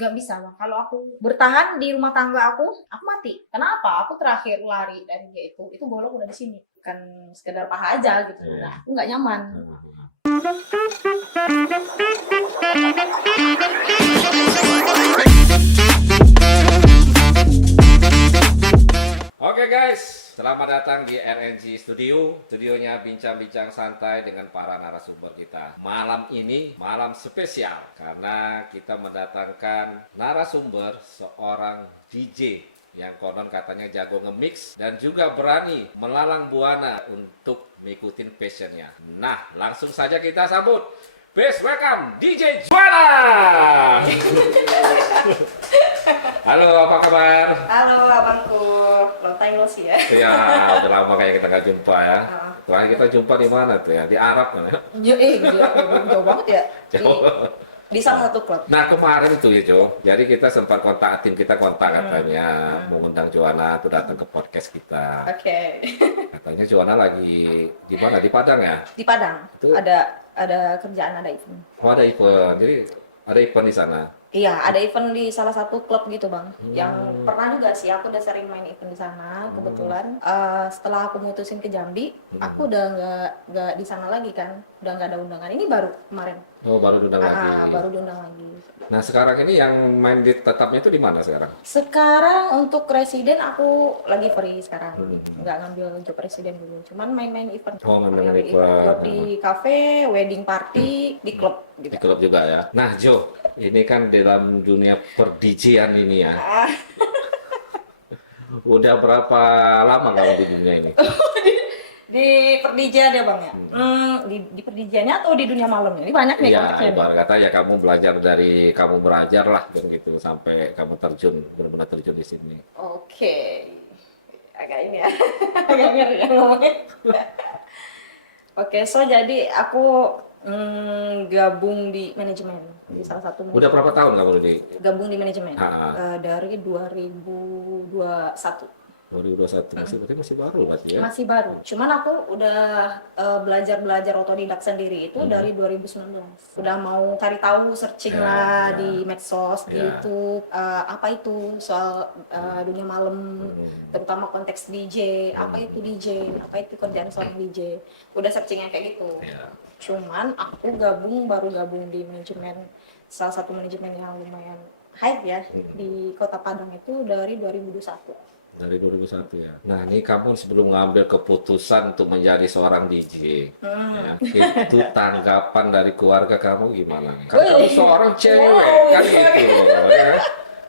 Nggak bisa bang. Kalau aku bertahan di rumah tangga aku mati. Kenapa? Aku terakhir lari dari dia itu golok udah di sini. Bukan sekedar paha aja gitu. Iya. Nah, aku nggak nyaman. Oke guys, selamat datang di RNG Studio. Studionya bincang-bincang santai dengan para narasumber kita. Malam ini malam spesial karena kita mendatangkan narasumber seorang DJ yang konon katanya jago nge-mix dan juga berani melalang buana untuk ngikutin passionnya. Nah, langsung saja kita sambut. Please welcome DJ Juana. Halo, apa kabar? Halo abangku, long time no see ya. Iya, udah lama kayak kita nggak jumpa ya. Terakhir kita jumpa di mana tuh ya? Di Arab kan ya? Jauh banget ya. Jauh. Di salah satu klub. Nah kemarin itu ya Jo, jadi kita sempat kontak, tim kita kontak katanya mengundang Joana tuh datang ke podcast kita. Oke. Katanya Joana lagi di mana? Di Padang ya? Di Padang. Itu- Ada kerjaan, ada event. Oh ada event, jadi ada event di sana. Iya, ada event di salah satu klub gitu bang. Yang pernah juga sih, aku udah sering main event di sana. Kebetulan setelah aku mutusin ke Jambi, aku udah nggak di sana lagi kan, udah nggak ada undangan. Ini baru kemarin. Oh baru diundang lagi. Baru diundang lagi. Nah sekarang ini yang main di tetapnya itu di mana sekarang? Sekarang untuk residen aku lagi free sekarang, nggak ngambil job residen dulu. Cuman main-main event. Oh, main-main Main event. Job di cafe, wedding party, di klub Di juga. klub juga ya. Nah Jo, ini kan dalam dunia per-DJ-an ini ya. Udah berapa lama kamu di dunia ini? Di perdijian ya bang ya? Di perdijiannya atau di dunia malamnya? Ini banyak nih Iya, konteksnya nih. ibarat kata ya kamu belajar dari kamu belajar lah kan gitu sampai kamu terjun benar-benar terjun di sini. Oke, agak ini ya, agak ngeri ya ngomongnya. Oke, so jadi aku gabung di manajemen di salah satu Udah berapa tahun kamu di gabung di manajemen Ha. dari 2021. 2021 berarti masih baru berarti ya? Masih baru. Cuman aku udah belajar otodidak sendiri itu dari 2019. Udah mau cari tahu, searching lah di medsos, di YouTube, apa itu soal dunia malam, terutama konteks DJ, apa itu DJ, apa itu kerjaan seorang DJ. Udah searchingnya kayak gitu. Ya. Cuman aku baru gabung di manajemen, salah satu manajemen yang lumayan hype ya di Kota Padang itu dari 2021. Dari 2001 ya. Nah, ini kamu sebelum mengambil keputusan untuk menjadi seorang DJ, ya, itu tanggapan dari keluarga kamu gimana? Kan kamu seorang cewek, kan gitu. Ya.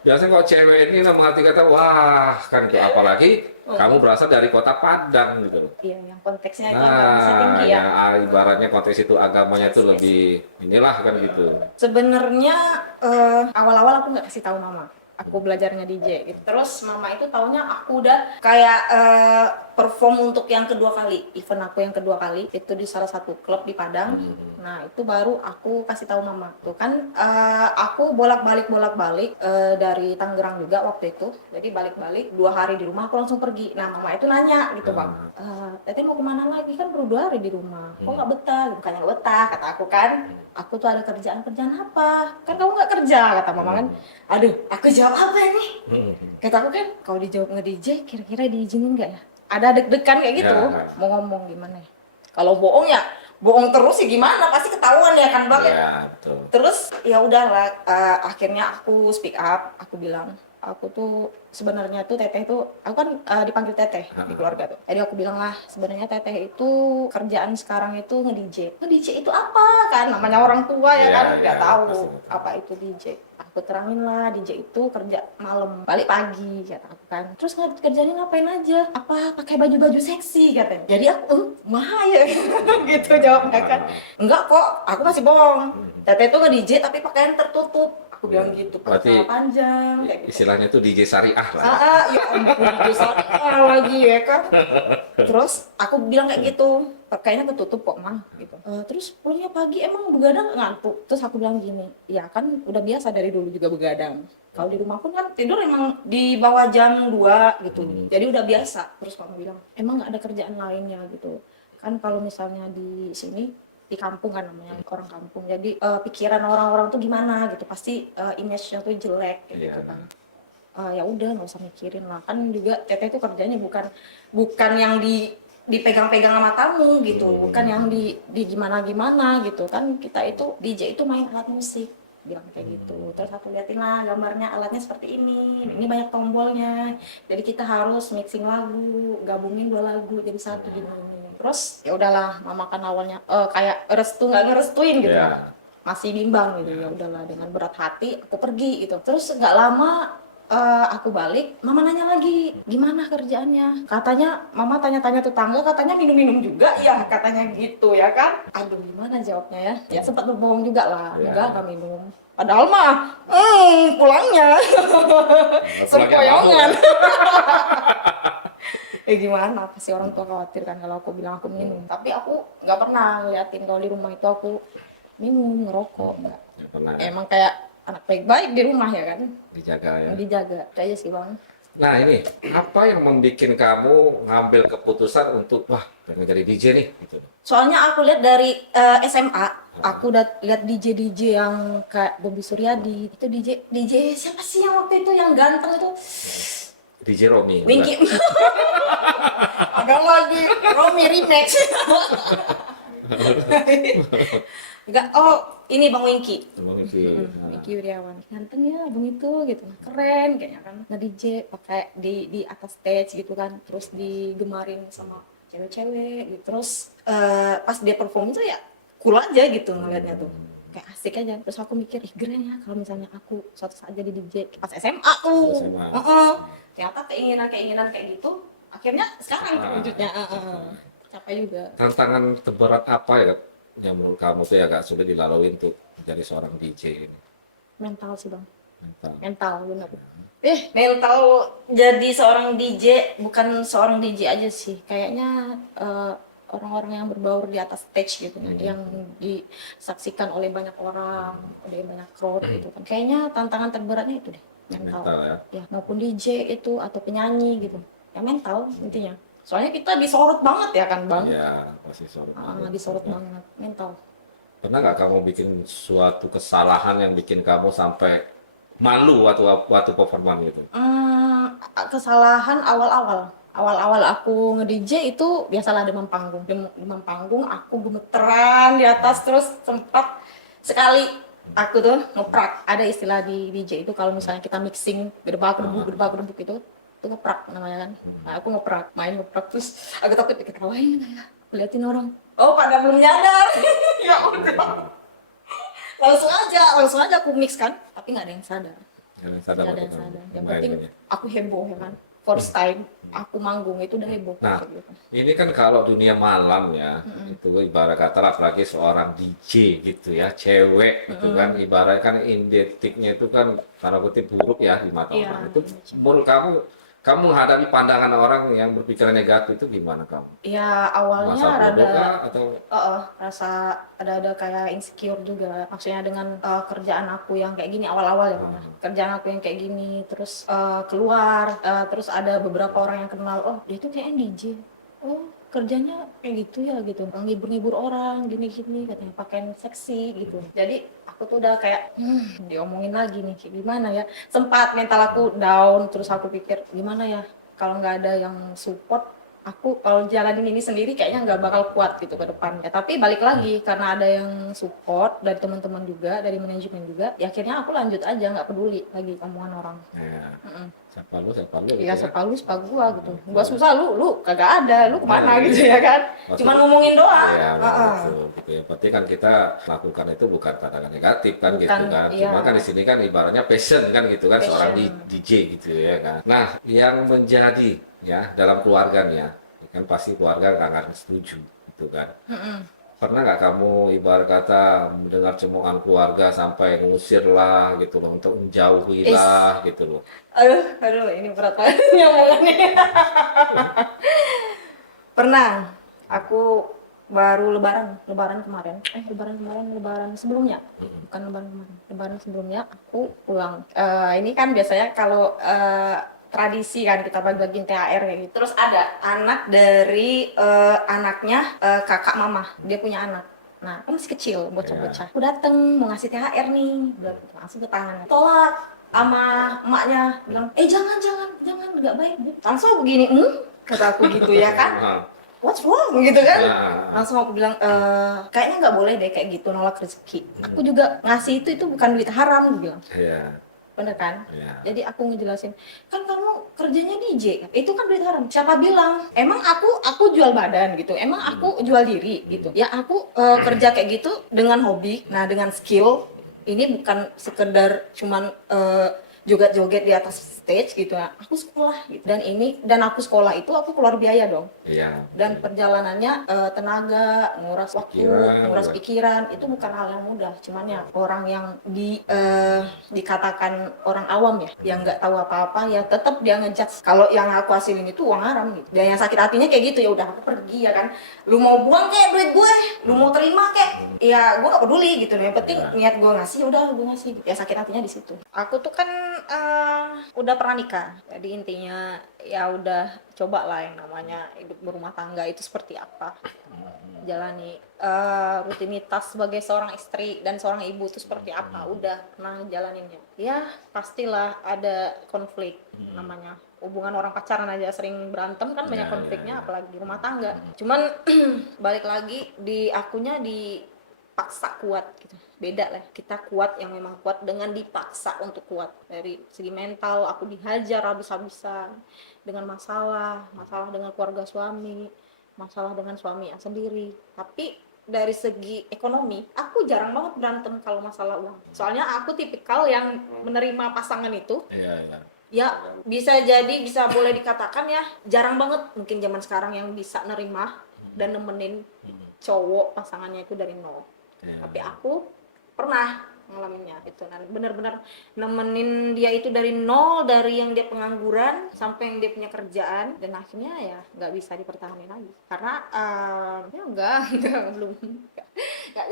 Biasanya kalau cewek ini mengerti kata, wah, kan itu apalagi kamu berasal dari kota Padang gitu. Iya, yang konteksnya itu agak masih tinggi ya. Ibaratnya konteks itu agamanya itu lebih inilah kan gitu. Sebenarnya awal-awal aku nggak kasih tahu mama. Aku belajarnya DJ gitu. Terus mama itu taunya aku udah kayak perform untuk yang kedua kali. Event aku yang kedua kali itu di salah satu klub di Padang. Nah, itu baru aku kasih tahu mama. Tuh kan aku bolak-balik dari Tangerang juga waktu itu. Jadi balik-balik 2 hari di rumah aku langsung pergi. Nah, mama itu nanya gitu, Bang. Teteh mau kemana lagi? Kan baru 2 hari di rumah. Kok nggak betah? Bukannya nggak betah, kata aku kan. Aku tuh ada kerjaan apa? Kan kamu nggak kerja, kata mama kan. Aduh, aku jawab apa ini? Kata aku kan, kalau dijawab nge-DJ, kira-kira diizinin nggak ya? Ada deg-degan kayak gitu, Ya. mau ngomong gimana ya? Kalau bohong ya, bohong terus ya gimana? Pasti ketahuan ya kan Bang? Ya, betul. Terus ya udahlah, akhirnya aku speak up, aku bilang, aku tuh sebenarnya tuh teteh itu, aku kan dipanggil teteh di keluarga tuh. Jadi aku bilang lah, sebenarnya teteh itu kerjaan sekarang itu nge-DJ. Nge-DJ itu apa kan? Namanya orang tua ya kan, nggak tahu apa itu DJ. Aku terangin lah, DJ itu kerja malam, balik pagi kata aku kan. Terus kerjanya ngapain aja? Apa pakai baju-baju seksi katanya. Jadi aku, mah ya gitu jawabnya kan. Enggak kok, aku masih bohong. Teteh itu nge-DJ tapi pakaian tertutup. Aku bilang gitu, Berarti celana panjang kayak gitu. istilahnya itu DJ syariah lah. Ya ampun, DJ syariah lagi ya kan. Terus aku bilang kayak gitu, pakainya ketutup kok mah gitu. Terus pulangnya pagi emang begadang ngantuk. Terus aku bilang gini, ya kan udah biasa dari dulu juga begadang. Kalau di rumah pun kan tidur emang di bawah jam 2 gitu. Jadi udah biasa. Terus kamu bilang, emang nggak ada kerjaan lainnya gitu. Kan kalau misalnya di sini di kampung kan, namanya orang kampung, jadi pikiran orang-orang tuh gimana gitu, pasti image-nya tuh jelek kayak gitu Iya. kan. Ya udah nggak usah mikirin lah, kan juga teteh itu kerjanya bukan yang dipegang-pegang sama tamu gitu, bukan yang di gimana-gimana gitu kan. Kita itu DJ itu main alat musik, bilang kayak gitu. Terus aku liatin lah gambarnya, alatnya seperti ini banyak tombolnya, jadi kita harus mixing lagu, gabungin 2 lagu jadi satu gini. Terus ya udahlah, mama kan awalnya kayak restu nggak ngerestuin gitu Iya. ya, masih bimbang gitu. Ya udahlah, dengan berat hati aku pergi gitu. Terus nggak lama aku balik, mama nanya lagi, gimana kerjaannya? Katanya, mama tanya-tanya tetangga, katanya minum-minum juga ya, katanya gitu ya kan? Aduh, gimana jawabnya ya? Ya sempat berbohong juga lah, Ya. enggak minum. Padahal mah, pulangnya Pulangnya sempoyongan. Gimana? Pasti orang tua khawatir kan kalau aku bilang aku minum. Tapi aku nggak pernah ngeliatin kalau di rumah itu aku minum, ngerokok, enggak. Ya, pernah Emang kayak anak baik-baik di rumah ya kan? dijaga ya. Dijaga, itu aja sih bang. Nah ini, apa yang membuat kamu ngambil keputusan untuk, wah pengen jadi DJ nih? Gitu. Soalnya aku lihat dari SMA, aku udah lihat DJ yang kayak Bobby Suryadi. Itu DJ siapa sih yang waktu itu yang ganteng itu? DJ Romi. Wingky. Ada lagi Romi remix. Enggak, oh ini Bang Wingky. Wingky Wiryawan. Ganteng ya Bang itu gitu. Keren kayaknya kan. Nge-DJ pakai di atas stage gitu kan. Terus digemarin sama cewek-cewek gitu. Terus pas dia perform itu ya cool aja gitu ngeliatnya tuh. Kayak asik aja. Terus aku mikir, ih keren ya kalau misalnya aku suatu saat jadi DJ pas SMA tuh. SMA. Ternyata keinginan kayak gitu akhirnya sekarang terwujudnya. Capai juga. Tantangan terberat apa ya yang menurut kamu tuh ya agak sulit dilalui untuk menjadi seorang DJ ini? Mental sih bang. Mental. Mental benar. Mental jadi seorang DJ, bukan seorang DJ aja sih, kayaknya orang-orang yang berbaur di atas stage gitu ya, yang disaksikan oleh banyak orang, oleh banyak crowd gitu kan. Kayaknya tantangan terberatnya itu deh, mental. Ya, maupun DJ itu atau penyanyi gitu. Ya mental intinya. Soalnya kita disorot banget ya kan bang. Ya, pasti sorot. Disorot banget, mental. Pernah nggak kamu bikin suatu kesalahan yang bikin kamu sampai malu waktu performan gitu? Kesalahan awal-awal aku nge-DJ itu biasalah demam panggung aku gemeteran di atas. Terus sempat sekali aku tuh ngeprak, ada istilah di DJ itu kalau misalnya kita mixing gedebak gedebuk itu ngeprak namanya kan. Nah, aku main ngeprak terus agak takut diketawain ya, aku liatin orang, oh pada belum nyadar. Ya udah, langsung aja aku mix kan, tapi nggak ada yang sadar. Nggak ada yang sadar. Yang penting aku heboh ya kan. First time aku manggung itu udah heboh. Nah, gitu. ini kan kalau dunia malam ya, itu ibarat kata apalagi seorang DJ gitu ya, cewek gitu kan, ibarat kan identiknya itu kan tanda kutip buruk ya di mata Iya, orang. Itu menurut kamu menghadapi pandangan orang yang berpikiran negatif itu gimana kamu? Ya awalnya Masa bodoh rada kah atau rasa ada kayak insecure juga, maksudnya dengan kerjaan aku yang kayak gini awal-awal ya Bang. Kerjaan aku yang kayak gini, terus keluar, terus ada beberapa orang yang kenal, oh dia tuh kayak DJ, oh kerjanya kayak gitu ya gitu, ngibur-ngibur orang gini-gini, katanya pakaian seksi gitu. Jadi aku tuh udah kayak diomongin lagi nih kayak gimana ya, sempat mental aku down. Terus aku pikir gimana ya kalau nggak ada yang support, aku kalau jalanin ini sendiri kayaknya nggak bakal kuat gitu ke depan ya. Tapi balik lagi karena ada yang support dari teman-teman juga, dari manajemen juga, ya akhirnya aku lanjut aja, nggak peduli lagi omongan orang. ya, siapa lu gitu Iya, ya? siapa lu gua gitu. Gua susah, lu kagak ada, lu kemana gitu ya kan. Cuman ngomongin doang. Ya, betul, gitu ya. Berarti kan kita lakukan itu bukan pandangan negatif kan Bukan, gitu kan. iya. Cuma kan di sini kan ibaratnya passion kan gitu kan, seorang DJ gitu ya kan. Nah, yang menjadi ya dalam keluarga nih ya, kan pasti keluarga nggak akan setuju gitu kan. Pernah nggak kamu ibarat kata mendengar cemohan keluarga sampai ngusir lah gitu loh, untuk menjauhi lah gitu loh? Aduh, ini berat banget omongannya. Pernah, aku baru lebaran kemarin, lebaran sebelumnya, bukan lebaran sebelumnya aku pulang. Ini kan biasanya kalau tradisi kan kita bagi-bagiin THR kayak gitu. Terus ada anak dari anaknya kakak mama, dia punya anak. Nah, kan masih kecil, bocah-bocah. Aku dateng mau ngasih THR nih, bilang gitu, langsung ke tangan. Tolak sama emaknya, bilang, jangan, jangan, jangan, nggak baik. Langsung begini, kata aku gitu ya kan. What's wrong gitu kan? Langsung aku bilang, kayaknya nggak boleh deh kayak gitu nolak rezeki. Aku juga ngasih itu bukan duit haram, aku bilang. Iya. Bener kan? Iya. Jadi aku ngejelasin, kan kamu kerjanya DJ, itu kan duit haram. Siapa bilang? Emang aku jual badan gitu, emang aku jual diri gitu. Ya aku kerja kayak gitu dengan hobi, nah dengan skill. Ini bukan sekedar cuman joget-joget di atas stage gitu ya. Aku sekolah gitu. Dan aku sekolah itu aku keluar biaya dong. Iya. Dan perjalanannya tenaga, nguras waktu, nguras pikiran itu bukan hal yang mudah. Cuman ya orang yang dikatakan orang awam ya, yang nggak tahu apa-apa ya tetap dia ngejudge kalau yang aku hasilin itu uang haram gitu. Dan yang sakit hatinya kayak gitu, ya udah aku pergi ya kan. Lu mau buang kayak duit gue, lu mau terima kayak, ya gue gak peduli gitu. Yang penting niat gue ngasih, ya udah gue ngasih. Ya sakit hatinya di situ. Aku tuh kan udah pernah nikah, jadi intinya ya udah coba lah yang namanya hidup berumah tangga itu seperti apa, jalani rutinitas sebagai seorang istri dan seorang ibu itu seperti apa, udah pernah jalaninnya. Ya pastilah ada konflik, namanya hubungan orang pacaran aja sering berantem kan, banyak konfliknya apalagi di rumah tangga. Cuman balik lagi di akunya dipaksa kuat gitu, beda lah. Kita kuat yang memang kuat dengan dipaksa untuk kuat. Dari segi mental aku dihajar habis-habisan dengan masalah dengan keluarga suami, masalah dengan suami yang sendiri. Tapi dari segi ekonomi aku jarang banget berantem kalau masalah uang, soalnya aku tipikal yang menerima pasangan itu. Ya bisa boleh dikatakan ya jarang banget mungkin zaman sekarang yang bisa nerima dan nemenin cowok pasangannya itu dari nol. Tapi aku pernah ngalaminnya itu, dan benar-benar nemenin dia itu dari nol, dari yang dia pengangguran sampai yang dia punya kerjaan, dan akhirnya ya nggak bisa dipertahankan lagi karena ya enggak belum nggak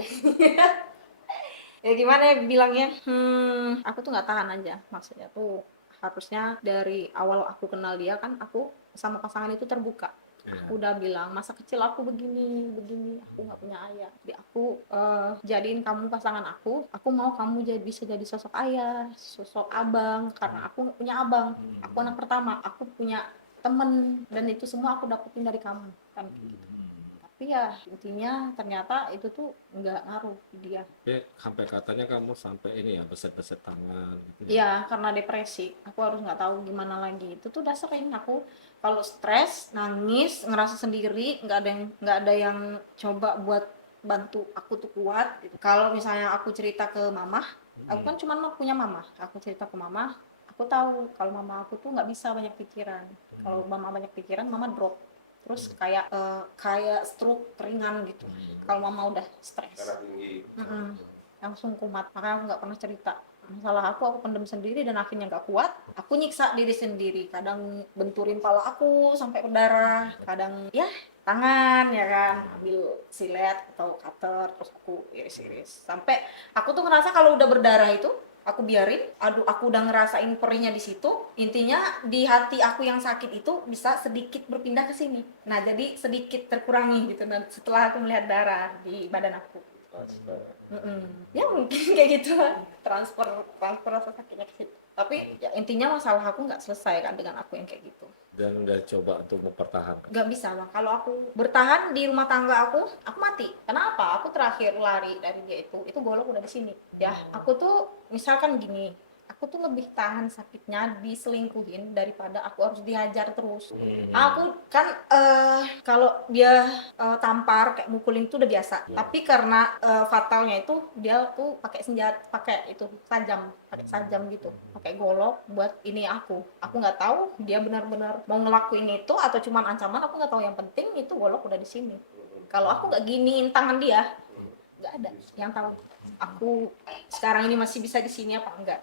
ya gimana ya bilangnya, aku tuh nggak tahan aja, maksudnya tuh harusnya dari awal aku kenal dia kan aku sama pasangan itu terbuka. Aku udah bilang masa kecil aku begini, aku nggak punya ayah. Jadi aku jadiin kamu pasangan aku mau kamu bisa jadi sosok ayah, sosok abang, karena aku nggak punya abang. Aku anak pertama, aku punya temen, dan itu semua aku dapetin dari kamu kan gitu. Tapi ya intinya ternyata itu tuh nggak ngaruh di dia. Sampai katanya kamu sampai ini ya, beset-beset tangan gitu. Iya, karena depresi. Aku harus nggak tahu gimana lagi. Itu tuh udah sering aku kalau stres, nangis, ngerasa sendiri, nggak ada yang coba buat bantu aku tuh kuat gitu. Kalau misalnya aku cerita ke mama, aku kan cuma punya mama. Aku cerita ke mama, aku tahu kalau mama aku tuh nggak bisa banyak pikiran. Kalau mama banyak pikiran, mama drop. Terus kayak stroke ringan gitu. Kalau mama udah stres, langsung kumat. Makanya aku nggak pernah cerita masalah aku pendem sendiri, dan akhirnya nggak kuat, aku nyiksa diri sendiri. Kadang benturin pala aku sampai berdarah, kadang ya tangan ya kan, ambil silet atau cutter terus aku iris-iris sampai aku tuh ngerasa kalau udah berdarah itu aku biarin. Aku udah ngerasain perihnya di situ. Intinya di hati aku yang sakit itu bisa sedikit berpindah ke sini. Nah jadi sedikit terkurangi gitu. Nah, setelah aku melihat darah di badan aku. Ya mungkin kayak gitu lah, transfer rasa sakitnya ke situ. Tapi ya intinya masalah aku nggak selesai kan dengan aku yang kayak gitu. Dan udah coba untuk mempertahankan. Nggak bisa bang, kalau aku bertahan di rumah tangga aku mati. Kenapa? Aku terakhir lari dari dia itu golok udah di sini. Ya aku tuh misalkan gini, aku tuh lebih tahan sakitnya diselingkuhin daripada aku harus dihajar terus. Aku kan kalau dia tampar kayak mukulin itu udah biasa. Tapi karena fatalnya itu dia tuh pakai senjata, pakai sajam gitu, pakai golok buat ini aku. Aku nggak tahu dia benar-benar mau ngelakuin itu atau cuman ancaman, aku nggak tahu. Yang penting itu golok udah di sini. Kalau aku nggak giniin tangan dia, nggak ada yang tahu aku sekarang ini masih bisa di sini apa enggak.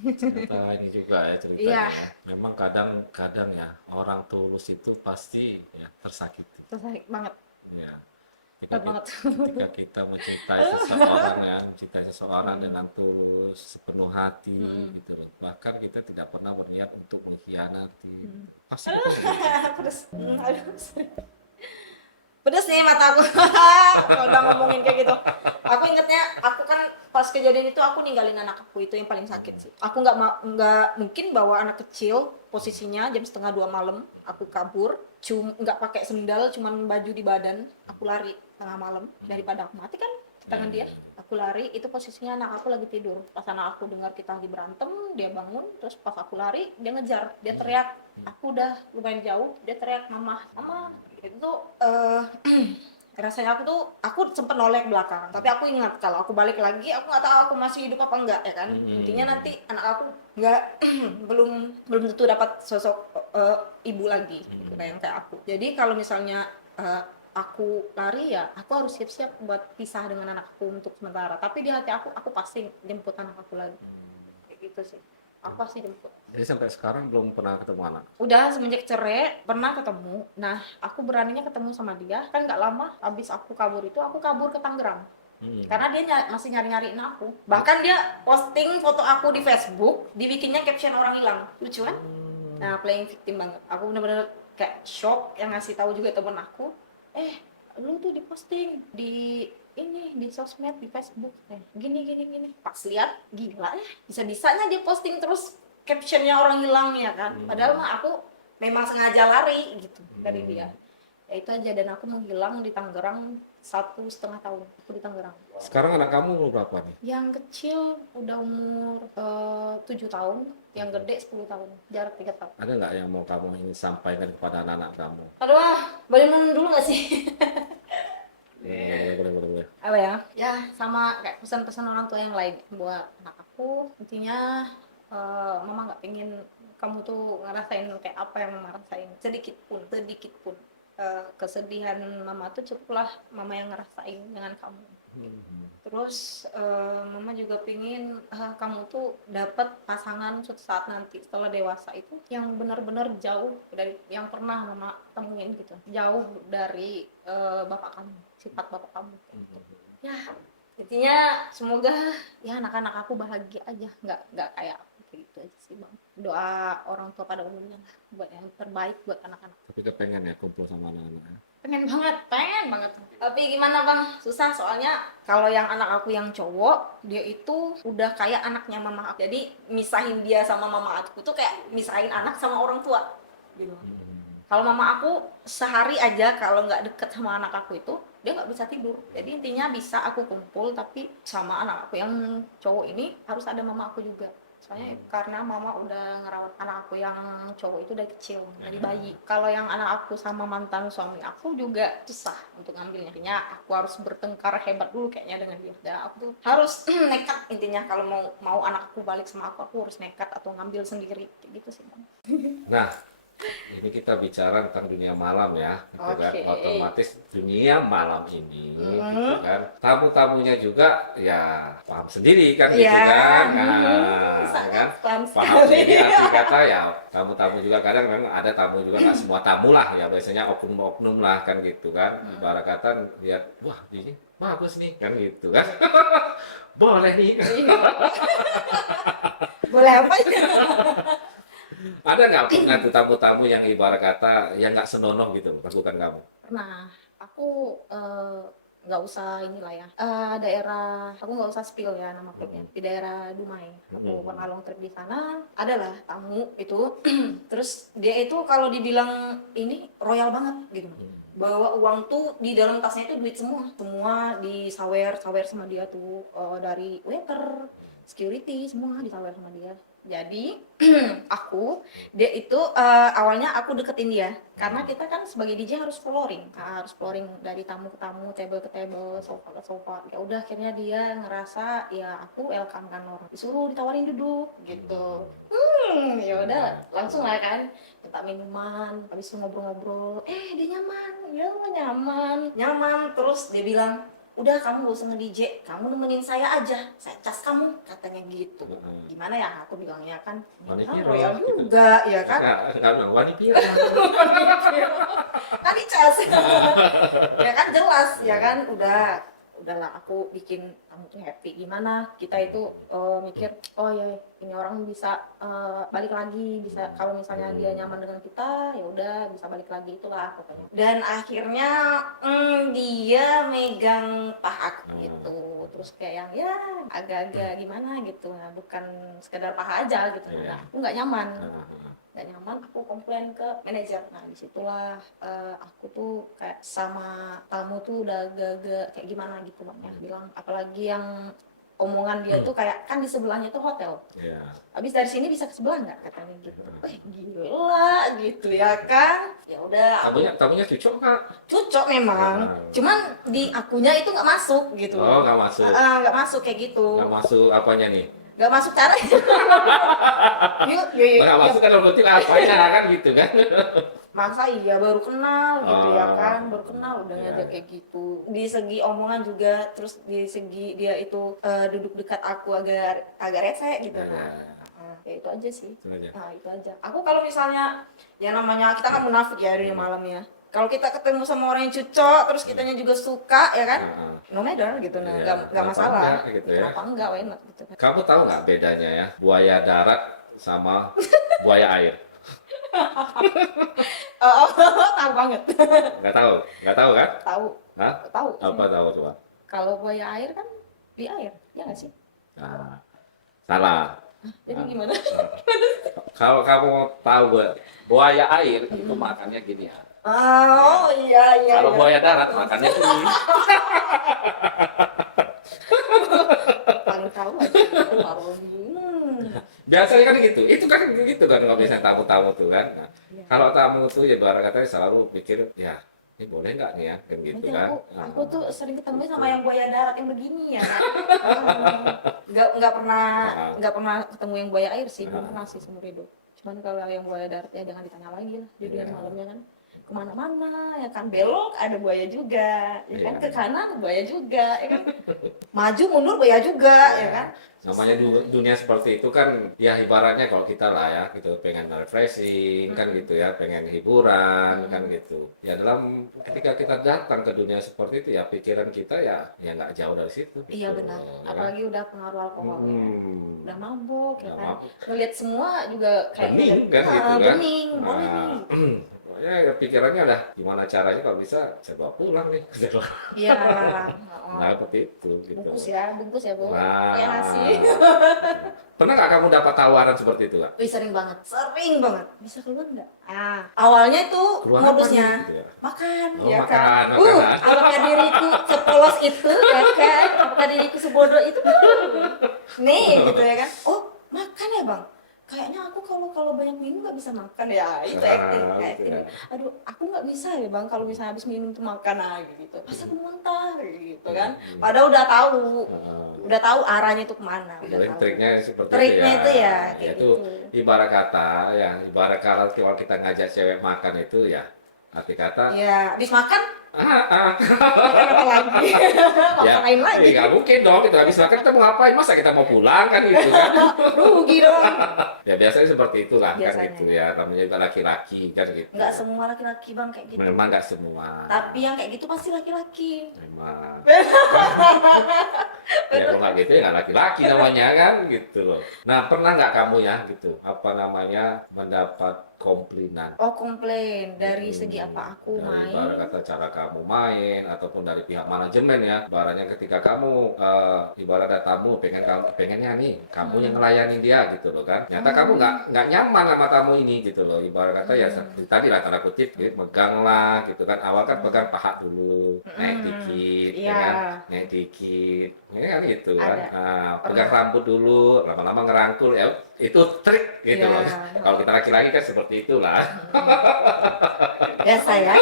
Ternyata ini juga ya ceritanya. Iya. Memang kadang ya orang tulus itu pasti ya tersakiti. Tersakit banget. Ya. Ketika kita mencintai seseorang dengan tulus sepenuh hati gitu loh. Bahkan kita tidak pernah berniat untuk mengkhianati. Pasti kita Terus aduh. pedes nih mata aku. Kalau udah ngomongin kayak gitu. Aku ingetnya, aku kan pas kejadian itu aku ninggalin anak aku, itu yang paling sakit sih. Aku nggak mungkin bawa anak kecil, posisinya jam setengah 2 malam, aku kabur, nggak pakai sendal, cuman baju di badan, aku lari tengah malam daripada aku mati kan di tangan dia. Aku lari, itu posisinya anak aku lagi tidur. Pas anak aku dengar kita lagi berantem, dia bangun, terus pas aku lari, dia ngejar, dia teriak. Aku udah lumayan jauh, dia teriak, mama, mama. Itu rasanya aku sempet noleh ke belakang, tapi aku ingat kalau aku balik lagi aku nggak tahu aku masih hidup apa enggak ya kan. Intinya nanti anak aku nggak belum tentu dapat sosok ibu lagi gitu, yang kayak aku. Jadi kalau misalnya aku lari, ya aku harus siap-siap buat pisah dengan anak aku untuk sementara, tapi di hati aku pasti jemput anak aku lagi, kayak gitu sih. Aku pasti jemput. Jadi sampai sekarang belum pernah ketemu anak. Udah semenjak cerai pernah ketemu. Nah, aku beraninya ketemu sama dia kan nggak lama habis aku kabur itu, aku kabur ke Tangerang. Karena dia masih nyari-nyariin aku. Bahkan dia posting foto aku di Facebook, dibikinnya caption orang hilang. Lucu kan? Nah, playing victim banget. Aku bener-bener kayak shock, yang ngasih tahu juga temen aku. Lu tuh diposting di ini, di sosmed, di Facebook. Gini. Pas lihat, gila ya. Bisa-bisanya dia posting terus captionnya orang hilang ya kan. Padahal mah aku memang sengaja lari gitu dari dia. Ya itu aja, dan aku menghilang di Tangerang 1,5 tahun. Aku di Tangerang. Sekarang anak kamu umur berapa nih? Yang kecil udah umur 7 tahun, yang gede 10 tahun, jarak 3 tahun. Ada nggak yang mau kamu ingin sampaikan kepada anak-anak kamu? Aduh, boleh nonton dulu nggak sih? Boleh. Apa ya? Ya sama kayak pesan-pesan orang tua yang lain buat anak aku. Intinya mama nggak pengen kamu tuh ngerasain kayak apa yang mama rasain, sedikit pun. Kesedihan mama tuh cukuplah mama yang ngerasain dengan kamu. Terus mama juga pengen kamu tuh dapat pasangan suatu saat nanti setelah dewasa itu yang benar-benar jauh dari yang pernah mama temuin gitu, jauh dari bapak kamu, sifat bapak kamu gitu. Ya intinya semoga ya anak-anak aku bahagia aja, nggak kayak aku, kayak gitu aja sih bang. Doa orang tua pada umumnya lah buat yang terbaik buat anak-anak. Tapi kepengen ya kumpul sama anak-anak. Pengen banget. Tapi gimana bang, susah soalnya kalau yang anak aku yang cowok, dia itu udah kayak anaknya mama aku. Jadi misahin dia sama mama aku tuh kayak misahin anak sama orang tua gitu. Kalau mama aku sehari aja kalau nggak deket sama anak aku itu, dia nggak bisa tidur. Jadi intinya bisa aku kumpul, tapi sama anak aku yang cowok ini harus ada mama aku juga. Soalnya karena mama udah ngerawat anak aku yang cowok itu dari kecil, dari bayi. Kalau yang anak aku sama mantan suami aku juga susah untuk ngambilnya. Intinya aku harus bertengkar hebat dulu kayaknya dengan dia. Dan aku tuh harus nekat, intinya kalau mau anakku balik sama aku harus nekat atau ngambil sendiri, kayak gitu sih bang. Nah, ini kita bicara tentang dunia malam ya, gitu kan. Oke. Otomatis dunia malam ini, gitu kan. Tamu-tamunya juga ya paham sendiri kan, gitu kan. Nah, sangat kan? paham Paham sekali. sendiri arti kata ya. Tamu-tamu juga kadang memang ada tamu juga, nggak semua tamu lah ya, biasanya oknum-oknum lah kan, gitu kan. Ibarat kata lihat, wah ini bagus nih kan, gitu kan. Boleh nih. Boleh apa ya? Ada nggak pernah tuh tamu-tamu yang ibarat kata yang nggak senonoh gitu, bukan kamu? Nah, aku nggak usah inilah ya. Daerah, aku nggak usah spill ya nama klubnya. Di daerah Dumai. Aku pernah long trip di sana. Adalah tamu itu. Terus dia itu kalau dibilang ini royal banget gitu. Bawa uang tuh di dalam tasnya itu duit semua. Semua disawer sama dia tuh, dari waiter, security, semua disawer sama dia. Jadi dia itu awalnya aku deketin dia karena kita kan sebagai DJ harus flooring, dari tamu ke tamu, table ke table, sofa ke sofa. Ya udah akhirnya dia ngerasa ya aku welcome kan, orang disuruh ditawarin duduk gitu. Ya udah langsung lah kan minta minuman, habis itu ngobrol-ngobrol, dia nyaman, terus dia bilang udah kamu gak usah nge-DJ, kamu nemenin saya aja, saya cas kamu, katanya gitu. Gimana ya, aku bilangnya kan royal juga, ya kan? Wanita. Kan dicas. Ya kan jelas, ya kan? Udah udahlah aku bikin kamu tuh happy. Gimana kita itu mikir, oh ya ini orang bisa balik lagi, bisa kalau misalnya dia nyaman dengan kita ya udah bisa balik lagi, itulah pokoknya. Dan akhirnya dia megang pahaku gitu, terus kayak yang ya agak-agak gimana gitu, nah bukan sekedar paha aja gitu. Nah aku nggak nyaman, aku komplain ke manajer. Nah disitulah aku tuh kayak sama tamu tuh udah agak-agak kayak gimana gitu maknya bilang, apalagi yang omongan dia tuh kayak kan di sebelahnya tuh hotel. Habis dari sini bisa ke sebelah nggak katanya gitu. Gila gitu ya kan. Ya udah. Tamunya cocok nggak? Cocok memang. Cuman di akunya itu nggak masuk gitu. Oh, nggak masuk. Nggak masuk kayak gitu. Nggak masuk apanya nih? Nggak masuk caranya. Yuk. Nggak masuk kan berarti apanya kan gitu kan? Masa iya baru kenal gitu ya kan, baru kenal udah ngajak kayak gitu. Di segi omongan juga, terus di segi dia itu duduk dekat aku agak rese gitu. Ya itu aja sih. Nah itu aja. Aku kalau misalnya ya namanya kita kan munafik ya dunia malam ya. Kalau kita ketemu sama orang yang cocok, terus kitanya juga suka ya kan, no matter gitu, nah nggak masalah. Gitu Kenapa enggak, why not gitu kan. Kamu tahu nggak bedanya ya buaya darat sama buaya air? Tahu banget. Nggak tahu kan? Tahu. Hah? Tahu. Apa tahu coba? Kalau buaya air kan di air, ya nggak sih? Nah, salah. Jadi gimana? Kalau kamu tahu buaya air itu makannya gini ya. Oh iya. Kalau buaya darat makannya gini. Paling tahu aja. Biasanya kan gitu. Itu kan gitu kan kalau misalnya tamu-tamu tuh kan. Nah, kalau tamu tuh ya barang katanya selalu pikir ya ini boleh nggak nih ya kan gitu Nanti kan. aku tuh sering ketemu sama yang buaya darat yang begini ya. Nggak pernah ketemu yang buaya air sih, belum pernah sih seumur hidup. Cuman kalau yang buaya darat ya jangan ditanya lagi lah, di dunia malamnya kan kemana-mana ya kan, belok ada buaya juga ya kan, ke kanan buaya juga ya kan, maju mundur buaya juga ya kan. Namanya dunia seperti itu kan ya ibaratnya kalau kita lah ya gitu pengen refreshing kan gitu ya, pengen hiburan kan gitu ya, dalam ketika kita datang ke dunia seperti itu ya pikiran kita ya nggak jauh dari situ gitu. Iya benar, apalagi udah pengaruh alkoholnya, udah mabuk ya kan, mabuk. Ngeliat semua juga kayak Bening kan gitu kan, bening boleh nih. Ya pikirannya udah gimana caranya kalau bisa saya bawa pulang nih. Iya. Nah seperti itu gitu. Bungkus ya Bu. Nah, Kayak nasi. Pernah nggak kamu dapat tawaran seperti itu Kak? Wih, sering banget. Bisa keluar nggak? Awalnya itu Keluar modusnya apa nih, gitu ya? makan, Oh, ya makan, kan. makanan. Apakah diriku sepolos itu, ya kan? Apakah diriku sebodoh itu? Nih, gitu ya kan. Oh, makan ya Bang. Kayaknya aku kalau banyak minum nggak bisa makan ya, itu acting. Gitu ya. Aduh, aku nggak bisa ya Bang kalau misalnya habis minum tuh makan gitu. Masa aku muntah gitu kan. Padahal udah tahu arahnya itu kemana. Udah tahu. Triknya seperti Triknya itu ya, kayak itu gitu. ibarat kata ya, ibarat kalau kita ngajak cewek makan itu ya arti kata Ya, habis makan ah, apa lagi? Makan lagi. nggak mungkin dong kita habis makan kita mau ngapain, masa kita mau pulang kan gitu kan. Rugi dong. Ya biasanya seperti itulah kan Biasanya. gitu ya, namanya juga laki-laki kan gitu. Nggak semua laki-laki Bang kayak gitu. Memang nggak semua. Tapi yang kayak gitu pasti laki-laki. Memang. Ya kalau nggak gitu ya nggak laki-laki namanya kan gitu loh. Nah pernah nggak kamu ya gitu apa namanya mendapat komplainan? Oh, komplain dari segi apa aku Dari main? ibarat kata cara kamu main ataupun dari pihak manajemen ya, ibaratnya ketika kamu ibarat ada tamu pengennya nih kamu yang ngelayanin dia gitu loh kan, ternyata kamu nggak nyaman sama tamu ini gitu loh, ibarat kata ya seperti tadi lah tanda kutip megang lah gitu kan, awal kan pegang paha dulu naik dikit ya kan, naik dikit ini kan gitu kan. Nah, pegang rambut dulu lama-lama ngerangkul ya, itu trik gitu loh. Kalau kita laki-laki kan seperti itulah. Biasa ya.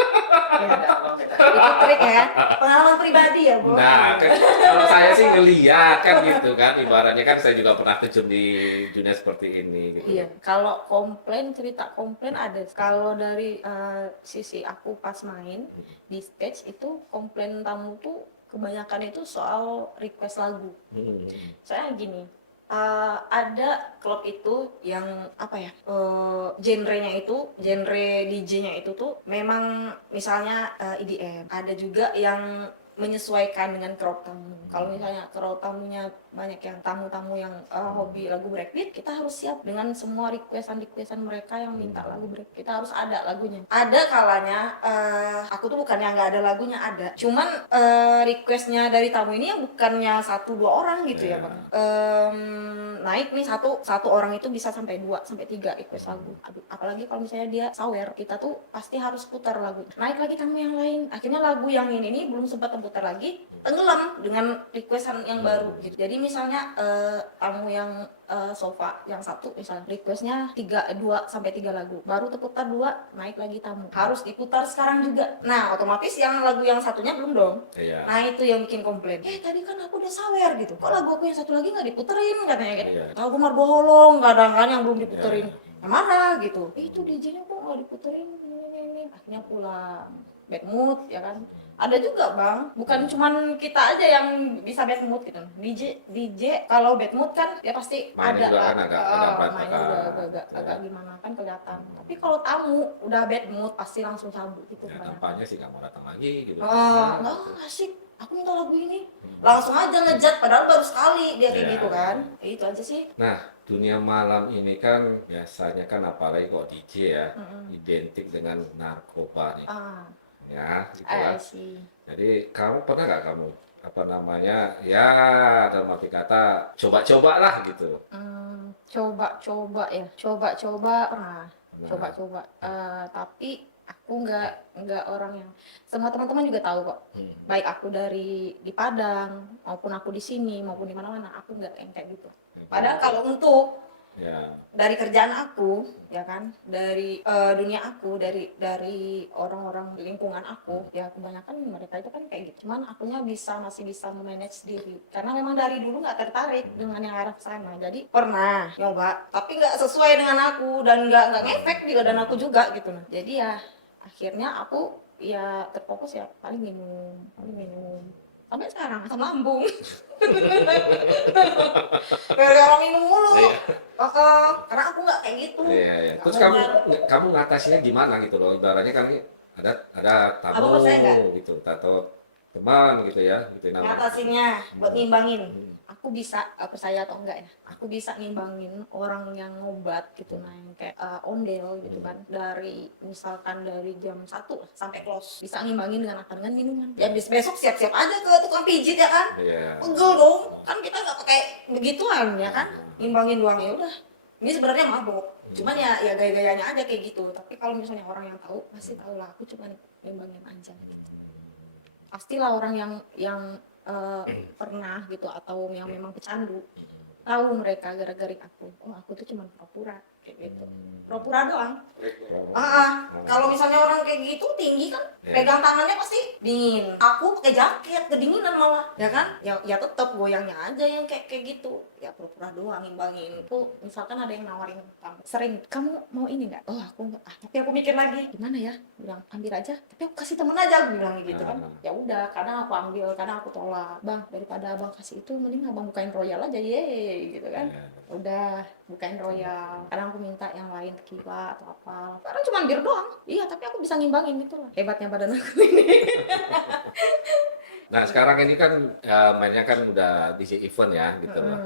Itu trik ya. Pengalaman pribadi ya, Bu. Nah, kan, kalau saya sih ngeliat kan gitu kan, ibaratnya kan saya juga pernah terjun di dunia seperti ini gitu. Iya, kalau cerita komplain ada. Kalau dari sisi aku pas main di stage itu komplain tamu tuh kebanyakan itu soal request lagu. Soalnya gini, ada klub itu yang apa ya, genre DJ-nya itu tuh memang misalnya EDM. Ada juga yang menyesuaikan dengan crowd tamu. Kalau misalnya crowd tamunya banyak yang tamu-tamu yang hobi lagu breakbeat, kita harus siap dengan semua requestan mereka yang minta lagu break. Kita harus ada lagunya. Ada kalanya aku tuh bukannya nggak ada lagunya, ada. Cuman requestnya dari tamu ini yang bukannya 1-2 orang gitu ya bang. Naik nih satu orang itu bisa sampai 2-3 request lagu. Aduh, apalagi kalau misalnya dia sawer, kita tuh pasti harus putar lagu. Naik lagi tamu yang lain. Akhirnya lagu yang ini nih belum sempat terputar lagi, tenggelam dengan requestan yang baru gitu. Jadi misalnya tamu yang sofa yang satu misalnya requestnya 2-3 lagu, baru terputar 2, naik lagi tamu harus diputar sekarang juga. Nah otomatis yang lagu yang satunya belum dong. Nah itu yang bikin komplain, tadi kan aku udah sawer gitu, kok lagu aku yang satu lagi nggak diputerin katanya gitu. Tahu Gemar Boholong kadang kan yang belum diputerin. Marah gitu, itu DJ-nya kok nggak diputerin ini. Akhirnya pulang bad mood ya kan. Ada juga bang, bukan cuman kita aja yang bisa bad mood gitu. DJ kalau bad mood kan ya pasti Mainnya ada juga lah, kan agak mainnya juga agak gimana kan kelihatan. Tapi kalau tamu udah bad mood pasti langsung cabut gitu. Tampaknya sih nggak mau datang lagi gitu. Nggak asik, aku minta lagu ini. Langsung aja ngejat, padahal baru sekali dia kayak gitu kan. Itu aja sih. Nah, dunia malam ini kan biasanya kan apalagi kok DJ ya, identik dengan narkoba nih. Ya, gitu lah. Jadi kamu pernah nggak apa namanya ya dalam arti kata coba-coba lah gitu. Coba-coba pernah. Coba-coba. Tapi aku nggak orang yang, semua teman-teman juga tahu kok. Baik aku di Padang maupun aku di sini maupun di mana-mana, aku nggak yang kayak gitu. Padahal kalau untuk dari kerjaan aku ya kan, dari dunia aku, dari orang-orang lingkungan aku ya, kebanyakan mereka itu kan kayak gitu. Cuman akunya masih bisa memanage diri karena memang dari dulu nggak tertarik dengan yang arah sana. Jadi pernah nyoba tapi nggak sesuai dengan aku dan nggak ngefek di badan aku juga gitu. Jadi ya akhirnya aku ya terfokus ya paling minum sampai sekarang asam lambung. Gara-gara minum mulu. Karena aku nggak kayak gitu. Terus kamu ngatasinya gimana gitu loh? Ibaratnya kan ada tamu gitu atau teman gitu ya, gitu namanya. Ngatasinya buat ngimbangin. Aku bisa, percaya atau enggak ya, aku bisa ngimbangin orang yang ngobat gitu, nah yang kayak ondel gitu kan, misalkan dari jam 1 sampai close, bisa ngimbangin dengan minuman. Ya besok siap-siap aja ke tukang pijit ya kan. Pegel dong, kan kita nggak pakai begituan ya kan, ngimbangin doang. Ya udah, ini sebenarnya mabok, cuman ya gaya-gayanya aja kayak gitu. Tapi kalau misalnya orang yang tahu pasti tahu lah, aku cuman ngimbangin aja gitu. Pastilah orang yang pernah gitu atau yang memang pecandu tahu mereka gara-gara aku tuh cuma pura-pura kayak gitu, pura-pura doang. Kalau misalnya orang kayak gitu tinggi kan, pegang tangannya pasti dingin, aku pakai jaket kedinginan malah ya kan. Ya tetap goyangnya aja yang kayak gitu ya, pura-pura doang ngimbangin. Tuh misalkan ada yang nawarin sering, kamu mau ini nggak? Aku nggak. Tapi aku mikir lagi gimana ya, bilang ambil aja, tapi aku kasih temen aja, aku bilang gitu kan. Ya udah, kadang aku ambil, kadang aku tolak. Bang, daripada abang kasih itu mending abang bukain royal aja, ye gitu kan. Udah bukain royal, kadang aku minta yang lain tequila atau apa, karena cuma bir doang. Iya, tapi aku bisa ngimbangin gitu lah, hebatnya badan aku ini. Nah sekarang ini kan mainnya kan udah DJ event ya gitu loh.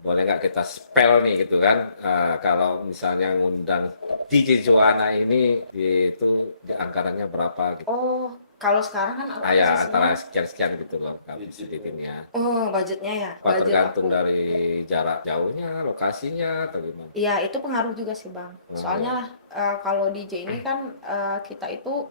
Boleh nggak kita spell nih gitu kan, kalau misalnya ngundang DJ Joanna ini itu anggarannya berapa gitu? Oh, kalau sekarang kan Antara sekian-sekian gitu loh kalau sedikitnya. Budgetnya ya. Budget tergantung dari jarak jauhnya, lokasinya atau gimana? Iya, itu pengaruh juga sih bang. Soalnya kalau DJ ini kan kita itu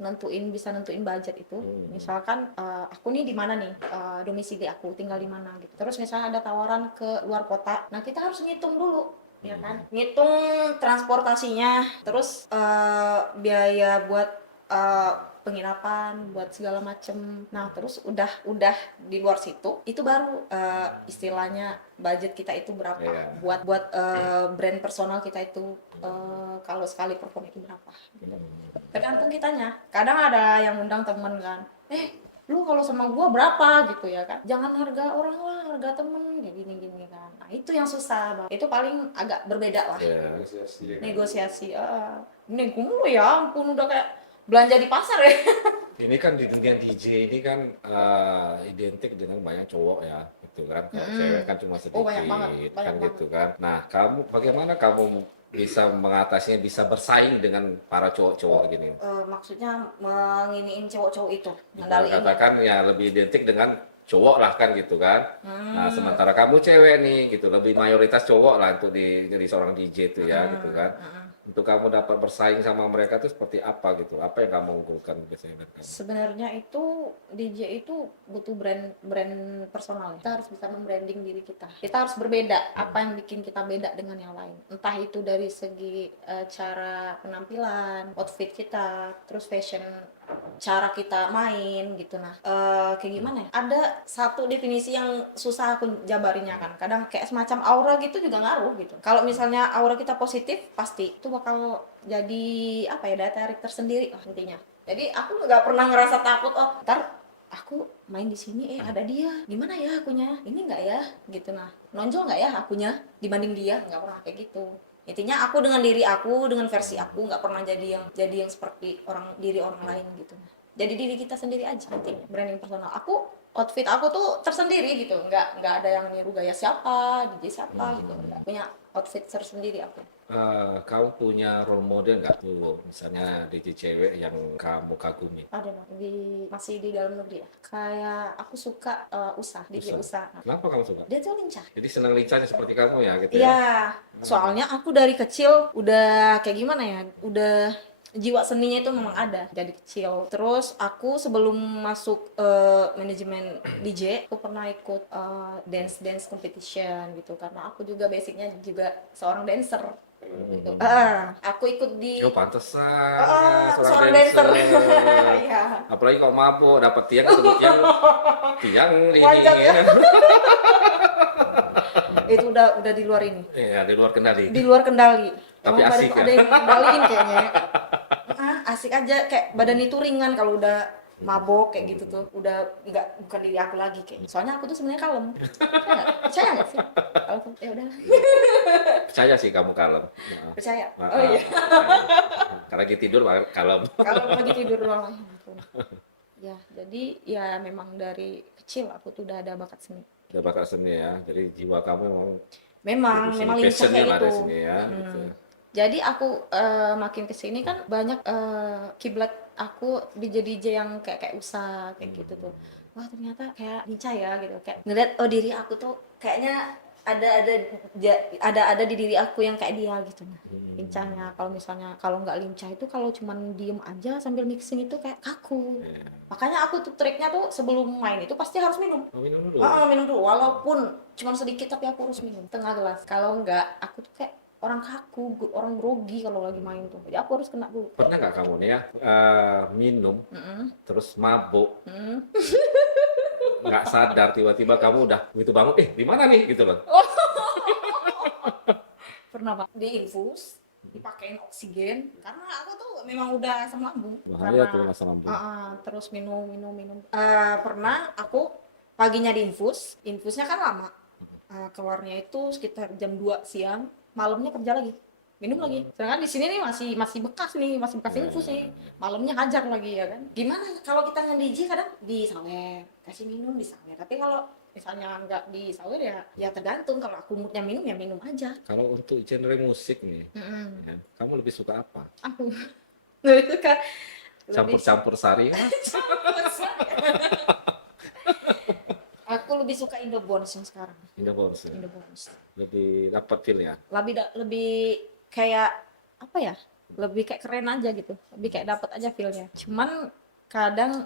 bisa nentuin budget itu. Misalkan aku nih di mana nih, domisili aku tinggal di mana gitu. Terus misalnya ada tawaran ke luar kota, nah kita harus ngitung dulu, ya kan? Ngitung transportasinya, terus biaya buat penginapan, buat segala macem. Nah terus udah di luar situ, itu baru istilahnya budget kita itu berapa. Buat brand personal kita itu kalau sekali perform itu berapa gitu. Tergantung kitanya. Kadang ada yang undang temen kan, lu kalau sama gua berapa gitu ya kan, jangan harga orang lah, harga temen kayak gini kan. Nah itu yang susah bang, itu paling agak berbeda lah. Negosiasi. Nih gue mulu ya ampun, udah kayak belanja di pasar ya. Ini kan di dunia DJ ini kan identik dengan banyak cowok ya, gitu kan. Kalau cewek kan cuma sedikit, Oh, banyak banget, kan banyak gitu kan. Nah, bagaimana kamu bisa mengatasinya, bisa bersaing dengan para cowok-cowok gini? Maksudnya menginiin cowok-cowok itu, Ibarat ngendaliin. katakan ya lebih identik dengan cowok lah kan gitu kan. Nah, sementara kamu cewek nih gitu, lebih mayoritas cowok lah untuk di seorang DJ itu ya gitu kan. Untuk kamu dapat bersaing sama mereka itu seperti apa gitu? Apa yang kamu unggulkan biasanya dari kamu? Sebenarnya itu DJ itu butuh brand personal. Kita harus bisa membranding diri kita. Kita harus berbeda. Apa yang bikin kita beda dengan yang lain? Entah itu dari segi cara penampilan, outfit kita, terus fashion, cara kita main gitu. Nah, kayak gimana ya? Ada satu definisi yang susah aku jabarinya kan. Kadang kayak semacam aura gitu juga ngaruh gitu. Kalau misalnya aura kita positif, pasti itu bakal jadi apa ya, daya tarik tersendiri lah intinya. Jadi aku nggak pernah ngerasa takut, oh ntar aku main di sini ada dia, gimana ya akunya, ini nggak ya gitu. Nah, nonjol nggak ya akunya dibanding dia, nggak pernah kayak gitu. Intinya aku dengan diri aku, dengan versi aku, nggak pernah jadi yang seperti diri orang lain gitu. Jadi diri kita sendiri aja intinya, branding personal. Outfit aku tuh tersendiri gitu, nggak ada yang niru gaya siapa, DJ siapa gitu, nggak, punya outfit tersendiri aku. Kamu punya role model nggak tuh, misalnya DJ cewek yang kamu kagumi? Ada dong, masih di dalam negeri ya. Kayak aku suka DJ Usa. Kenapa kamu suka? Dia tuh lincah. Jadi senang lincahnya seperti kamu ya gitu ya? Iya, soalnya aku dari kecil udah kayak gimana ya, udah jiwa seninya itu memang ada dari kecil. Terus aku sebelum masuk manajemen DJ, aku pernah ikut dance competition gitu, karena aku juga basicnya juga seorang dancer. Gitu. Aku ikut di Pantesan seorang dancer. Iya. Apalagi kalau mabuk dapat tiang ketemu tiang ini Panjang ya. ya. Itu udah di luar ini. Iya, di luar kendali. Di luar kendali. Tapi Emang asik ada ya? yang kendaliin kayaknya. Asik aja, kayak badan itu ringan kalau udah mabok kayak gitu tuh, udah bukan diri aku lagi kayak. Soalnya aku tuh sebenarnya kalem. Percaya nggak sih? Kalau ya udah. Percaya sih kamu kalem. Percaya. Nah, Oh iya. Karena lagi tidur kalem. Kalau lagi tidur doang. Ya, jadi ya memang dari kecil aku tuh udah ada bakat seni. Udah bakat seni ya. Jadi jiwa kamu Memang lincah passionnya kayak ada itu. sini ya. Gitu. Jadi aku makin kesini kan banyak kiblat aku DJ yang kayak Usa kayak gitu tuh. Wah, ternyata kayak lincah ya gitu. Kayak ngeliat, oh diri aku tuh kayaknya ada di diri aku yang kayak dia gitu. Nah, lincahnya. Kalau nggak lincah itu, kalau cuman diem aja sambil mixing itu kayak kaku. Makanya aku tuh triknya tuh sebelum main itu pasti harus minum. Minum dulu. Minum dulu, walaupun cuma sedikit tapi aku harus minum tengah gelas. Kalau enggak, aku tuh kayak orang kaku, orang grogi kalau lagi main tuh. Jadi aku harus kena dulu. Pernah nggak kamu nih ya minum terus mabuk, nggak sadar tiba-tiba kamu udah begitu bangun, di mana nih gitu loh? Pernah Pak, diinfus, dipakein oksigen karena aku tuh memang udah asam lambung. Bahaya tuh asam lambung. Terus minum. Pernah aku paginya infusnya kan lama. Keluarnya itu sekitar jam 2 siang, malamnya kerja lagi, minum lagi. Sedangkan di sini nih masih bekas infus nih, malamnya hajar lagi ya kan. Gimana kalau kita nge-DJ kadang disawer, kasih minum disawer. Tapi kalau misalnya nggak disawer ya tergantung. Kalau aku moodnya minum ya minum aja. Kalau untuk genre musik nih, ya, kamu lebih suka apa? Aku lebih suka Campur-campur sari kan? Aku lebih suka Indobones yang sekarang. Indobones ya? Indobones. Lebih dapat feel ya? Lebih kayak apa ya? Lebih kayak keren aja gitu. Lebih kayak dapat aja feel-nya. Cuman kadang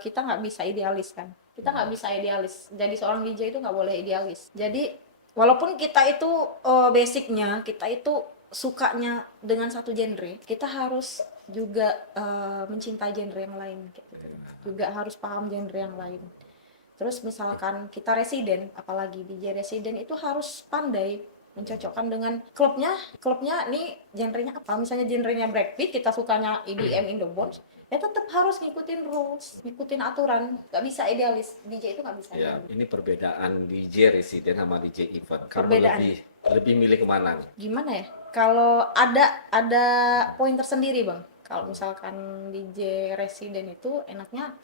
kita nggak bisa idealis kan. Kita nggak bisa idealis. Jadi seorang DJ itu nggak boleh idealis. Jadi walaupun kita itu basicnya kita itu sukanya dengan satu genre, kita harus juga mencintai genre yang lain. Gitu. Juga harus paham genre yang lain. Terus misalkan kita residen, apalagi DJ residen itu harus pandai mencocokkan dengan klubnya nih genrenya apa. Misalnya genrenya breakbeat, kita sukanya EDM Indobones, ya tetap harus ngikutin rules, ngikutin aturan. Nggak bisa idealis, DJ itu nggak bisa. Ya, ini perbedaan DJ residen sama DJ event. Kamu Perbedaan. lebih milih kemana nih? Gimana ya? Kalau ada poin tersendiri Bang. Kalau misalkan DJ resident itu enaknya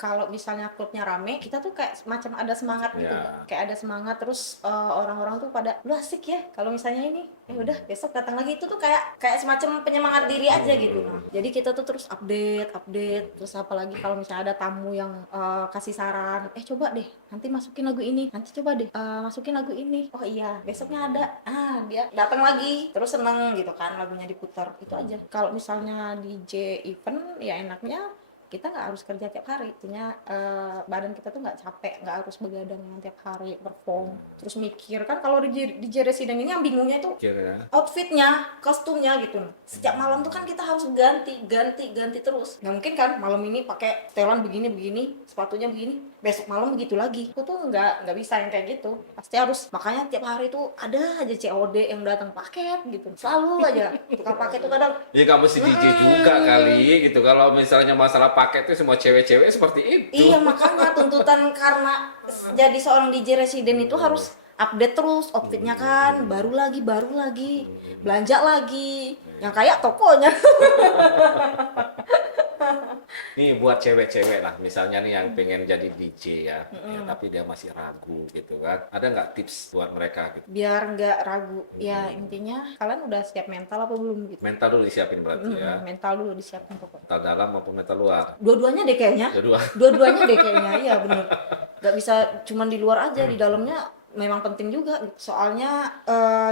kalau misalnya klubnya rame, kita tuh kayak macam ada semangat gitu, Ya. kayak ada semangat terus orang-orang tuh pada lu asik ya. Kalau misalnya ini, udah besok datang lagi itu tuh kayak semacam penyemangat diri aja gitu. Nah, jadi kita tuh terus update, terus apalagi kalau misalnya ada tamu yang kasih saran, coba deh nanti masukin lagu ini, nanti coba deh masukin lagu ini. Oh iya, besoknya ada. Dia datang lagi, terus seneng gitu kan lagunya diputar. Itu aja. Kalau misalnya DJ event ya enaknya kita nggak harus kerja tiap hari, artinya badan kita tuh nggak capek, nggak harus begadang yang tiap hari perform terus mikir kan. Kalau DJ resident ini yang bingungnya itu Kira outfitnya, kostumnya gitu. Setiap malam tuh kan kita harus ganti terus. Nggak mungkin kan malam ini pakai setelan begini, sepatunya begini, besok malam begitu lagi. Aku tuh nggak bisa yang kayak gitu. Pasti harus, makanya tiap hari tuh ada aja COD yang datang paket gitu. Selalu aja tukang paket tuh kadang. ya nggak mesti DJ juga kali gitu. Kalau misalnya masalah paket itu semua cewek-cewek seperti itu. Iya, makanya tuntutan karena jadi seorang DJ resident itu harus update terus outfitnya kan, baru lagi, belanja lagi, yang kayak tokonya. Nih buat cewek-cewek lah, misalnya nih yang pengen jadi DJ ya, tapi dia masih ragu gitu kan. Ada nggak tips buat mereka gitu? Biar nggak ragu, ya intinya kalian udah siap mental apa belum gitu. Mental dulu disiapin berarti ya. Mental dulu disiapin pokoknya. Mental dalam maupun mental luar. Dua-duanya deh kayaknya. Kedua. Dua-duanya deh kayaknya, iya bener. Gak bisa cuman di luar aja, di dalamnya memang penting juga. Soalnya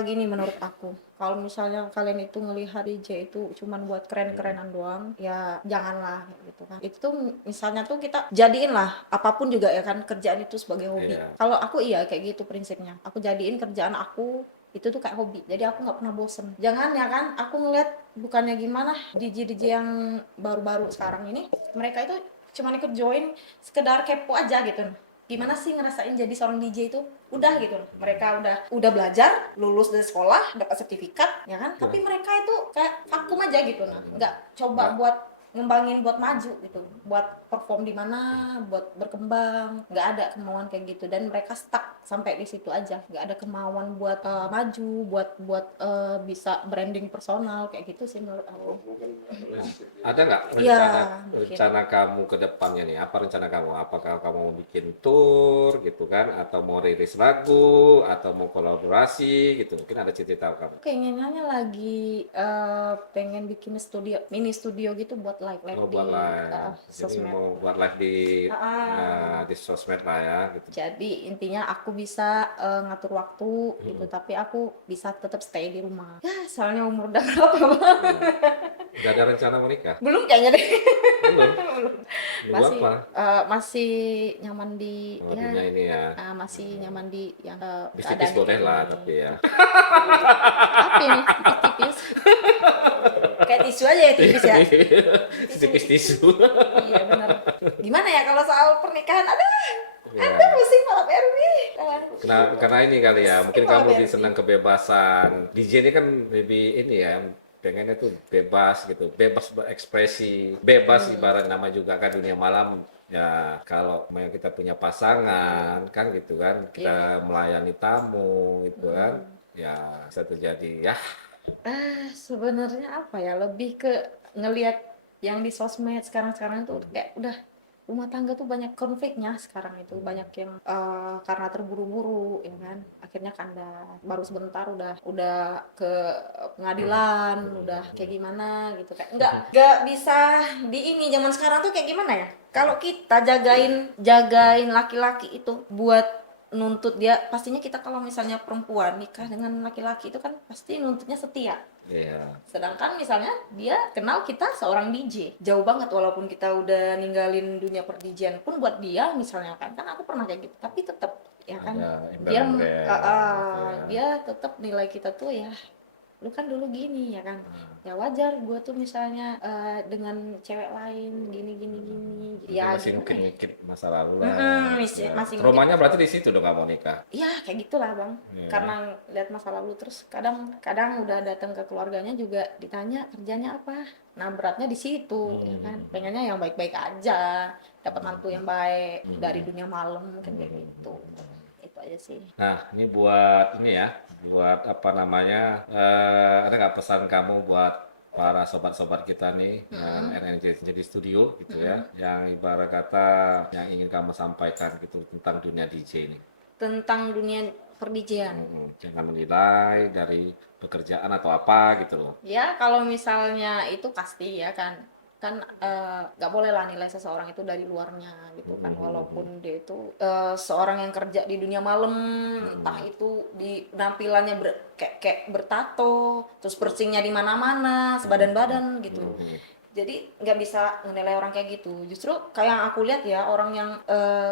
gini menurut aku, kalau misalnya kalian itu ngelihat DJ itu cuman buat keren-kerenan doang, ya janganlah gitu kan. Itu tuh misalnya tuh kita jadiin lah apapun juga ya kan, kerjaan itu sebagai hobi. Iya. Kalau aku iya kayak gitu prinsipnya. Aku jadiin kerjaan aku itu tuh kayak hobi, jadi aku nggak pernah bosen. Jangan ya kan, aku ngeliat bukannya gimana DJ yang baru-baru sekarang ini, mereka itu cuma ikut join sekedar kepo aja gitu. Gimana sih ngerasain jadi seorang DJ itu? Udah gitu. Mereka udah belajar, lulus dari sekolah, dapat sertifikat, ya kan? Tapi mereka itu kayak vakum aja gitu. Nah, nggak coba buat ngembangin, buat maju gitu, buat perform di mana, buat berkembang. Nggak ada kemauan kayak gitu, dan mereka stuck sampai di situ aja. Nggak ada kemauan buat maju, buat bisa branding personal kayak gitu sih menurut aku. Ada nggak Iya, rencana kamu ke depannya nih? Apa rencana kamu? Apakah kamu mau bikin tour gitu kan? Atau mau rilis lagu? Atau mau kolaborasi gitu? Mungkin ada cerita kamu. Keinginannya lagi pengen bikin mini studio gitu buat live Mau di buat live. Jadi sosmed. mau buat live di sosmed lah ya gitu. Jadi intinya aku bisa ngatur waktu gitu, tapi aku bisa tetap stay di rumah. Ya, soalnya umur udah berapa Bang? Udah ada rencana mau nikah? Belum kayaknya deh. Belum. Belum Masih apa? masih nyaman di Oh, dunia ini ya. masih nyaman di yang Bis-bis boleh kayak lah gini. tapi ya. Apa ini? Tipis. Kayak tisu aja ya, tipis ya. Tipis tisu. Iya benar. Gimana ya kalau soal pernikahan? Ada Ya. pusing malam Erwi. Karena ini kali ya, mungkin Malah kamu lebih Barbie. senang kebebasan. DJ ini kan lebih ini ya, pengennya tuh bebas gitu, bebas berekspresi, bebas ibarat nama juga kan dunia malam. Ya kalau memang kita punya pasangan kan gitu kan, kita melayani tamu gitu kan, ya bisa terjadi ya. Sebenarnya apa ya? Lebih ke ngelihat yang di sosmed sekarang itu kayak udah rumah tangga tuh banyak konfliknya sekarang itu, banyak yang karena terburu-buru ya kan, akhirnya kandas, baru sebentar udah ke pengadilan, udah kayak gimana gitu, kayak nggak bisa di ini. Zaman sekarang tuh kayak gimana ya, kalau kita jagain laki-laki itu buat nuntut dia, pastinya kita kalau misalnya perempuan nikah dengan laki-laki itu kan pasti nuntutnya setia. Iya. Sedangkan misalnya dia kenal kita seorang DJ, jauh banget walaupun kita udah ninggalin dunia per-DJ-an pun, buat dia misalnya kan aku pernah kayak gitu, tapi tetap ya kan Ada dia embel-embel, gitu ya. dia tetap nilai kita tuh ya, lu kan dulu gini ya kan, ya wajar gue tuh misalnya dengan cewek lain gini ya Masih gimana ya? mungkin masa lalu lah. Masih ngungkit Traumanya masa berarti lalu. di situ dong kamu nikah. Iya kayak gitulah Bang, Iya. karena lihat masa lalu, terus kadang udah datang ke keluarganya juga ditanya kerjanya apa, nah beratnya di situ ya kan, pengennya yang baik-baik aja, dapat mantu yang baik dari dunia malam kan kayak gitu. Itu aja sih. Nah, ini buat apa namanya? Ada nggak pesan kamu buat para sobat-sobat kita nih yang RNG jadi studio gitu ya, yang ibarat kata yang ingin kamu sampaikan gitu tentang dunia DJ ini. Tentang dunia per-DJ-an. Jangan menilai dari pekerjaan atau apa gitu loh. Ya kalau misalnya itu pasti ya kan nggak boleh lah nilai seseorang itu dari luarnya gitu kan, walaupun dia itu seorang yang kerja di dunia malam, entah itu di penampilannya kayak bertato, terus piercingnya di mana-mana, sebadan-badan gitu. Jadi nggak bisa menilai orang kayak gitu. Justru kayak yang aku lihat ya, orang yang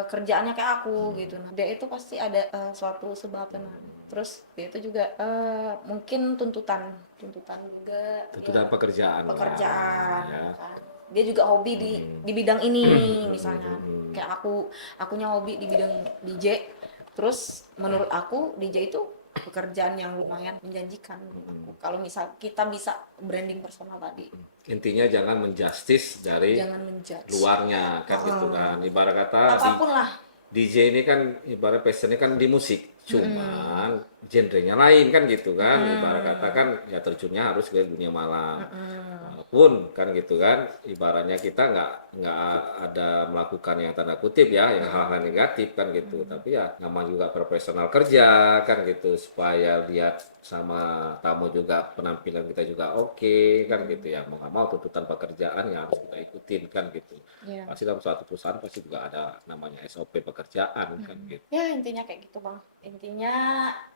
kerjaannya kayak aku gitu. Nah, dia itu pasti ada suatu sebabnya. Terus dia itu juga mungkin tuntutan juga. Tuntutan pekerjaan. Pekerjaan. Ya. Kan. Dia juga hobi di bidang ini misalnya. Kayak akunya hobi di bidang DJ. Terus menurut aku DJ itu pekerjaan yang lumayan menjanjikan. Kalau misal kita bisa branding personal tadi. Intinya jangan menjustis dari luarnya kan gitu kan. Ibarat kata apapun lah. DJ ini kan ibarat passionnya kan di musik, cuman genrenya lain kan gitu kan. Ibarat kata kan ya terjunnya harus ke dunia malam. Walaupun kan gitu kan, ibaratnya kita nggak ada melakukan yang tanda kutip ya, yang hal-hal negatif kan gitu. Tapi ya nama juga profesional kerja kan gitu, supaya lihat sama tamu juga penampilan kita juga oke kan gitu ya. Mau nggak mau tuntutan pekerjaan yang harus kita ikutin kan gitu. Yeah. Pasti dalam suatu perusahaan pasti juga ada namanya SOP pekerjaan kan gitu. Ya intinya kayak gitu bang. Intinya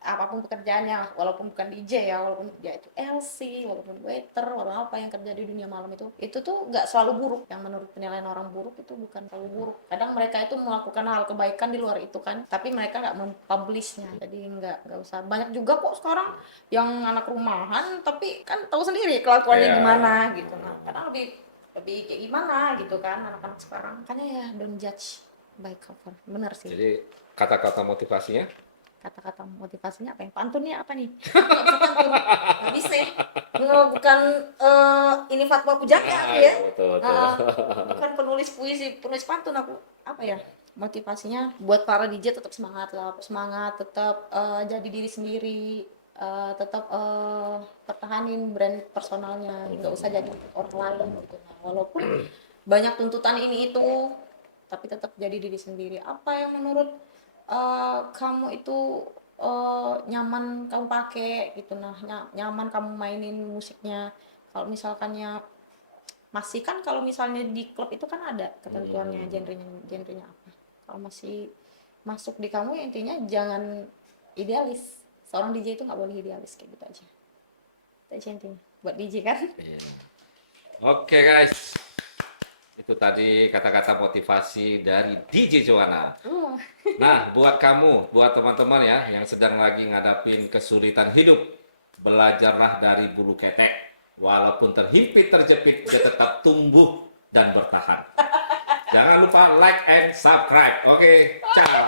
apapun pekerjaannya, walaupun bukan DJ ya, walaupun dia itu LC, walaupun waiter, walaupun apa yang kerja di dunia malam itu tuh nggak selalu buruk. Yang menurut penilaian orang buruk itu bukan selalu buruk. Kadang mereka itu melakukan hal kebaikan di luar itu kan, tapi mereka nggak mempublishnya. Jadi nggak usah. Banyak juga kok sekarang yang anak rumahan, tapi kan tahu sendiri kelakuannya gimana gitu. Nah, kadang lebih kayak gimana gitu kan anak-anak sekarang. Makanya ya don't judge by cover. Bener sih. Jadi kata-kata motivasinya? Kata-kata motivasinya apa yang pantunnya apa nih? Nggak bisa ya. Bukan ini Fatwa Pujangga aku ya. Betul. Bukan penulis puisi, penulis pantun aku. Apa ya? Motivasinya buat para DJ tetap semangat lah, tetap jadi diri sendiri, tetap pertahanin brand personalnya, nggak usah jadi orang lain gitu. Nah, walaupun banyak tuntutan ini itu, tapi tetap jadi diri sendiri. Apa yang menurut kamu itu nyaman kamu pakai gitu, nah nyaman kamu mainin musiknya. Kalau misalkannya masih kan, kalau misalnya di klub itu kan ada ketentuannya genrenya apa. Kalau masih masuk di kamu ya intinya jangan idealis. Seorang DJ itu nggak boleh idealis, kayak gitu aja. Itu aja intinya buat DJ kan. Oke guys, itu tadi kata-kata motivasi dari DJ Joanna. Nah, buat kamu, buat teman-teman ya yang sedang lagi ngadapin kesulitan hidup, belajarlah dari bulu ketek. Walaupun terhimpit, terjepit, dia tetap tumbuh dan bertahan. Jangan lupa like and subscribe. Oke, ciao.